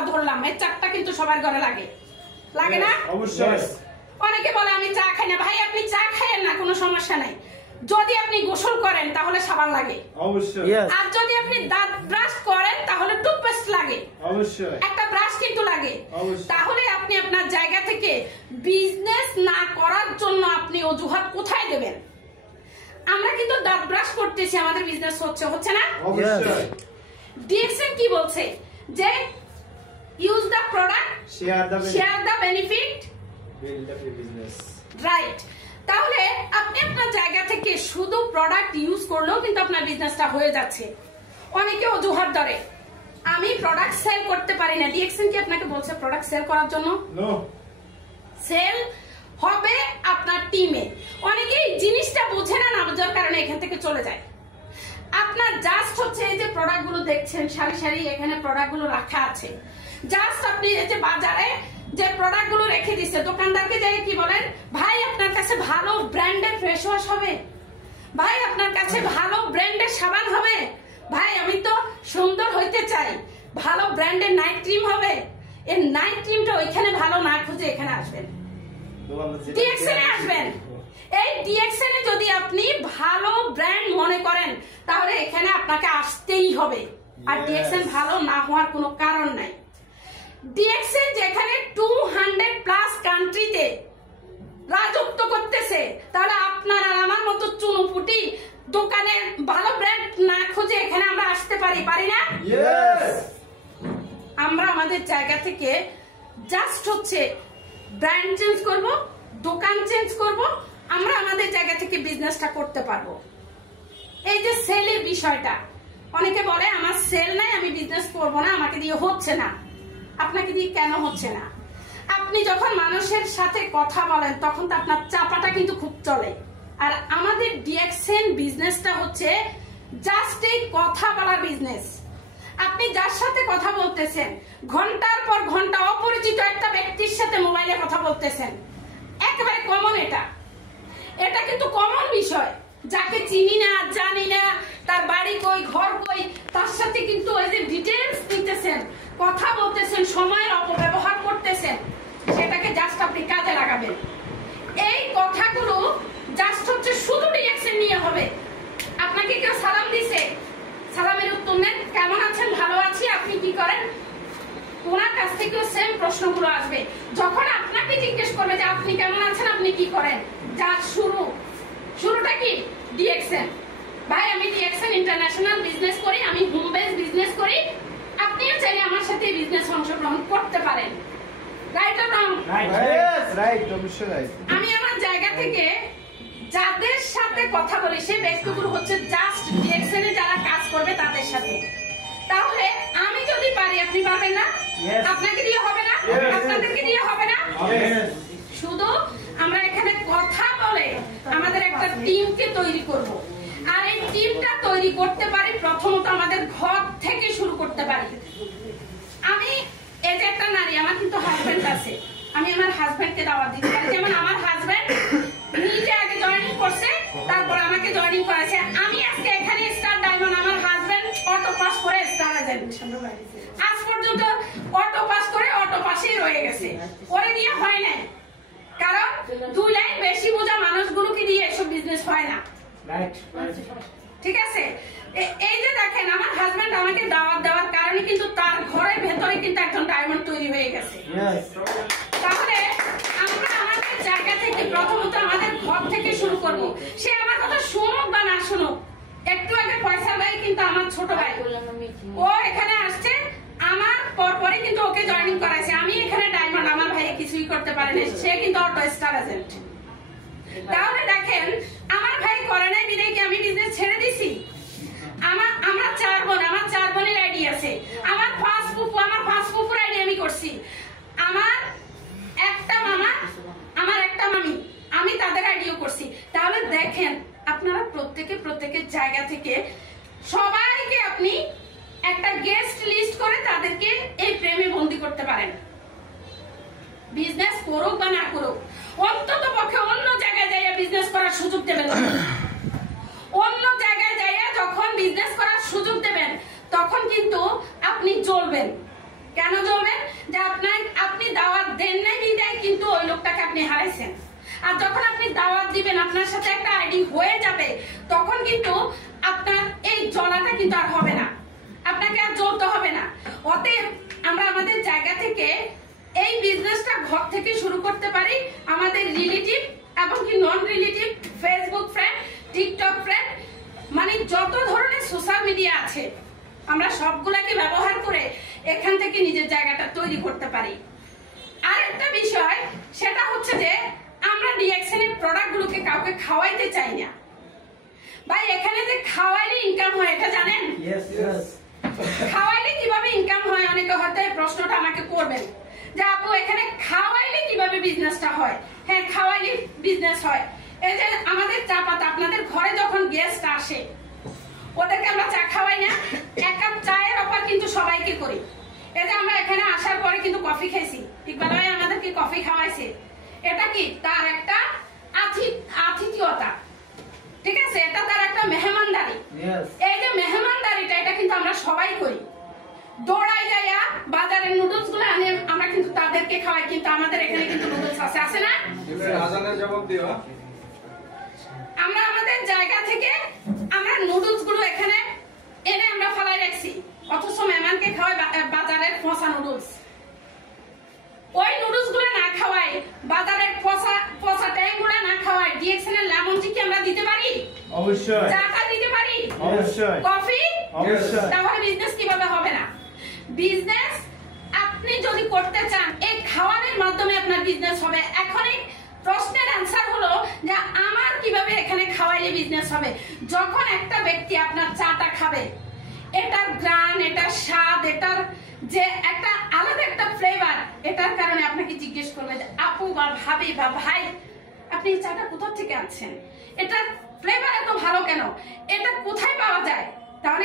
চারটা ধরলাম, এই চারটা কিন্তু সবার ঘরে লাগে, লাগে না? অবশ্যই। অনেকে বলে আমি চা খাই না। ভাই আপনি চা খাইয়েন না, কোনো সমস্যা নাই। যদি আপনি গোসল করেন তাহলে সাবান লাগে অবশ্যই। আর যদি আপনি দাঁত ব্রাশ করেন তাহলে টুথপেস্ট লাগে অবশ্যই। একটা ব্রাশ কিন্তু লাগে। অবশ্যই। তাহলে আপনি আপনার জায়গা থেকে বিজনেস না করার জন্য আপনি অজুহাত কোথায় দেবেন? আমরা কিন্তু দাঁত ব্রাশ করতেছি, আমাদের বিজনেস হচ্ছে না? অবশ্যই। ডিএক্সএন কি বলছে যে use the product, share the benefit, build up your business. Right. তাহলে আপনি আপনার জায়গা থেকে শুধু প্রোডাক্ট ইউজ করলেও কিন্তু আপনার বিজনেসটা হয়ে যাচ্ছে। অনেকে অজুহাত ধরে আমি প্রোডাক্ট সেল করতে পারি না। ডিএক্সএন কি আপনাকে বলছে প্রোডাক্ট সেল করার জন্য? নো। সেল হবে আপনার টিমে। অনেকেই জিনিসটা বুঝে না, না বোঝার কারণে এখান থেকে চলে যায়। আপনার জাস্ট হচ্ছে এই যে প্রোডাক্ট গুলো দেখছেন সারি সারি এখানে প্রোডাক্ট গুলো রাখা আছে, জাস্ট আপনি এই যে বাজারে যে প্রোডাক্ট গুলো রেখে দিচ্ছে, দোকানদারকে যাই কি বলেন, ভাই আপনার কাছে ভালো ব্র্যান্ডের ফেস ওয়াশ হবে, ভাই আপনার কাছে ভালো ব্র্যান্ডের সাবান হবে, ভাই আমি তো সুন্দর হইতে চাই, ভালো ব্র্যান্ডের নাইট ক্রিম হবে। এই নাইট ক্রিমটা ওইখানে ভালো না খুঁজে এখানে আসবেন, ডিএক্সএনে আসবেন। এই ডিএক্সএনে যদি আপনি ভালো ব্র্যান্ড মনে করেন তাহলে এখানে আপনাকে আসতেই হবে। আর ডিএক্সএন ভালো না হওয়ার কোনো কারণ নাই। ডিএক্সএন যেখানে 200+ কান্ট্রিতে রাজত্ব করতেছে, তাহলে আপনার আর আমার মতো চুনুপুটি দোকানে ভালো ব্র্যান্ড না খুঁজে এখানে আমরা আসতে পারি না? আমরা আমাদের জায়গা থেকে জাস্ট হচ্ছে ব্র্যান্ড চেঞ্জ করব, দোকান চেঞ্জ করব, আমরা আমাদের জায়গা থেকে বিজনেসটা করতে পারবো। এই যে সেলের বিষয়টা, অনেকে বলে আমার সেল নাই, আমি বিজনেস করব না, আমাকে দিয়ে হচ্ছে না। আপনাকে দিয়ে কেন হচ্ছে না? আপনি যখন মানুষের সাথে কথা বলেন তখন তো আপনার চাপাটা কিন্তু খুব চলে। আর আমাদের ডিএক্সএন বিজনেসটা হচ্ছে জাস্ট এই কথা বলার বিজনেস। আপনি যার সাথে কথা বলতেছেন, ঘন্টার পর ঘন্টা অপরিচিত একটা ব্যক্তির সাথে মোবাইলে কথা বলতেছেন, একেবারে কমন। এটা কিন্তু কমন বিষয়। যাকে চিনি না, জানি না, তার বাড়ি কই, ঘর কই, তার সাথে কিন্তু ওই যে ডিটেইলস দিতেছেন, কথা বলতেছেন, সময়ের অপব্যবহার করতেছেন, সেটাকে জাস্ট আপনি কাজে লাগাবেন। এই কথাগুলো জাস্ট হচ্ছে শুধু ডিএক্সএন নিয়ে হবে। আপনাকে কেউ সালাম দিছে, সালামের উত্তর নেন, কেমন আছেন? ভালো আছি। আপনি কি করেন? ওনার কাছ থেকেও সেম প্রশ্নগুলো আসবে। যখন আপনাকে জিজ্ঞেস করবে যে আপনি কেমন আছেন, আপনি কি করেন, যা শুরুটা কি? ডিএক্সএন। ভাই আমি ডিএক্সএন ইন্টারন্যাশনাল বিজনেস করি, আমি হোম বেস বিজনেস করি, আপনিও চাইলে আমার সাথে বিজনেস অংশগ্রহণ করতে পারেন। Right or wrong? রাইট, অবশ্যই রাইট। আমি আমার জায়গা থেকে যাদের সাথে কথা বলি সেই ব্যক্তিগুলো হচ্ছে জাস্ট ডিএক্সএন এ যারা কাজ করবে তাদের সাথে। তাহলে আমি যদি পারি, আপনি পারবেন না? আপনাকে দিয়ে হবে না? আপনাদেরকে দিয়ে হবে না? শুধু আমরা এখানে কথা বলে আমাদের একটা টিমকে তৈরি করব। আর এই টিমটা তৈরি করতে পারি প্রথমত আমাদের ঘর থেকে শুরু করতে পারি। আমি এই যে একটা নারী, আমার কিন্তু হাজবেন্ড আছে, আমি আমার হাজবেন্ডকে দাওয়াত দিতে পারি। যেমন আমার হাজবেন্ড নিজে আগে জয়েনিং করছে, তারপর আমাকে জয়েনিং করেছে। আমি আজকে এখানে স্টার ডায়মন্ড, আমার হাজবেন্ড অটো পাস করে স্টার এজেন্ট, আজ পর্যন্ত অটো পাস করে অটো পাশেই রয়ে গেছে, ওরে দিয়ে হয় নাই। কারণ 2 লাইন বেশি বোঝা মানুষগুলোকে দিয়ে এসব বিজনেস হয় না। ঠিক আছে? এই যে দেখেন আমার হাজবেন্ড আমাকে দাওয়াত দেওয়ার কারণে কিন্তু তার ঘরের ভেতরে কিন্তু একজন ডায়মন্ড তৈরি হয়ে গেছে। তাহলে আমরা আমাদের জায়গা থেকে প্রথমত আমাদের ঘর থেকে শুরু করব। সে আমার কথা শুনুক বা না শুনুক, একটু আগে ফয়সাল ভাই কিন্তু আমার ছোট ভাই, ও এখানে আসছে, আমার পরপরই কিন্তু ওকে জয়েনিং করাইছে। আমি এখানে ডায়মন্ড, আমার ভাই কিছুই করতে পারেনি, সে কিন্তু অটো স্টার এজেন্ট। তাহলে দেখেন আমার ভাই করে নাই বিদায় কি আমি বিজনেস ছেড়ে দিছি? আমরা 4 বোন, আমার 4 বোনের আইডি আছে, আমার 5 ফুপুর আইডি আমি করছি, আমার একটা মামা, আমার একটা মামি, আমি তাদের আইডিও করছি। তাহলে দেখেন আপনারা প্রত্যেকের জায়গা থেকে সবাইকে আপনি একটা গেস্ট লিস্ট করে তাদেরকে এই প্রেমে বন্দী করতে পারেন। বিজনেস করুক বা না করুক, অন্তত পক্ষে অন্য জায়গায় যাইয়া বিজনেস করার সুযোগ দেবেন। অন্য জায়গায় যাইয়া যখন বিজনেস করার সুযোগ দেবেন তখন কিন্তু আপনি জ্বলবেন। কেন জ্বলবেন? আপনি হারাইছেন। আর যখন আপনি দাওয়াত দিবেন, আপনার সাথে একটা আইডি হয়ে যাবে, তখন কিন্তু আপনার এই জ্বলাটা কিন্তু আর হবে না, আপনাকে আর জ্বলতে হবে না। অতএব আমরা আমাদের জায়গা থেকে এই বিজনেসটা ঘর থেকে শুরু করতে পারি। আমাদের রিলেটিভ এবং কি non relative, Facebook friend, TikTok friend, মানে যত ধরনের সোশ্যাল মিডিয়া আছে আমরা সবগুলাকে ব্যবহার করে এখান থেকে নিজের জায়গাটা তৈরি করতে পারি। আর একটা বিষয়, সেটা হচ্ছে যে আমরা ডিএক্সএন এর প্রোডাক্টগুলোকে কাউকে খাওয়াইতে চাই না। ভাই এখানে যে খাওয়াইলে ইনকাম হয় এটা জানেন? খাওয়াইলে কিভাবে ইনকাম হয়? অনেকে হয়তো এই প্রশ্নটা আমাকে করবেন যে আপু এখানে খাওয়াইলে কিভাবে বিজনেসটা হয়? হ্যাঁ, খাওয়াইলে বিজনেস হয়। এই যে আমাদের চা পাতা, আপনাদের ঘরে যখন গেস্ট আসে ওদেরকে আমরা চা খাওয়াই না? এক কাপ চায়ের অফার কিন্তু সবাইকে করি। এই যে আমরা এখানে আসার পরে কিন্তু কফি খাইছি, ইকবাল ভাই আমাদেরকে কফি খাওয়াইছে, এটা কি তার একটা আতিথ্যতা, ঠিক আছে? এটা তার একটা মেহমানদারি। এই যে মেহমানদারিটা, এটা কিন্তু আমরা সবাই করি। দৌড়াই যাইয়া বাজারের নুডলস গুলো আনে আমরা কিন্তু তাদেরকে খাওয়াই, কিন্তু আমাদের এখানে কিন্তু নুডলস আছে না? আজানের জবাব দিও। আমরা আমাদের জায়গা থেকে আমরা নুডলস গুলো এখানে এনে আমরা ফেলাই রাখছি, অথচ মেহমানকে খাওয়াই বাজারের পচা নুডলস। ওই নুডলস গুলো না খাওয়াই, বাজারের পচা ট্যাং গুলো না খাওয়াই, ডিএক্সএন এর লেমন টি কি আমরা দিতে পারি? অবশ্যই। চাটা দিতে পারি? অবশ্যই। কফি? অবশ্যই। তাহলে বিজনেস কিভাবে হবে না? বিজনেস আপনি যদি করতে চান, এই খাওয়ানোর মাধ্যমে আপনার বিজনেস হবে। এখন এই প্রশ্নের অ্যান্সার হলো যে আমার কিভাবে এখানে খাওয়াইলে বিজনেস হবে। যখন একটা ব্যক্তি আপনার চাটা খাবে, এটার গ্রান, এটার স্বাদ, এটার যে একটা আলাদা একটা ফ্লেভার, এটার কারণে আপনাকে জিজ্ঞেস করবে যে আপু বা ভাবি বা ভাই আপনি এই চাটা কোথা থেকে আনছেন, এটার ফ্লেভার এত ভালো কেন, এটা কোথায় পাওয়া যায়? তাহলে